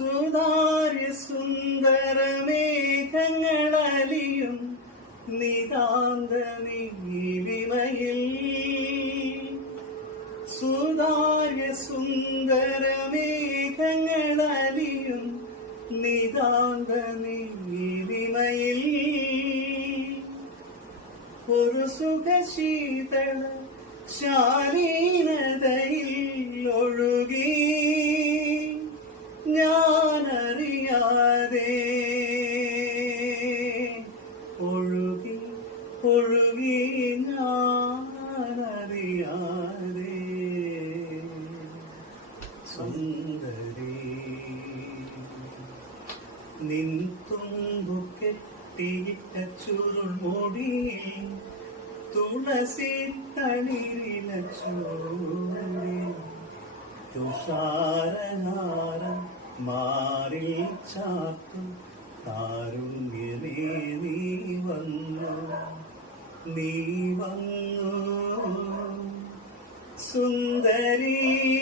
സുതാര്യ സുന്ദരമേഘങ്ങളലിയും നിതാന്ത നീലിമയിൽ സുതാര്യ സുന്ദരമേഘങ്ങളലിയും നിതാന്ത നീലിമയിൽ ഒരു സുഖശീതള ശാലീനതയിൽ ഞാനറിയാതെ ഒഴുകി ഒഴുകി ഞാനറിയാതെ. സുന്ദരി നിൻ തുമ്പു കെട്ടിയിട്ട ചുരുൾ മുടി തുളസി തളിരില തുഷാരഹാരം മാറി ചാത്തും താരുണ്യമേ നീ വന്നു. നീ വന്നു. സുന്ദരീ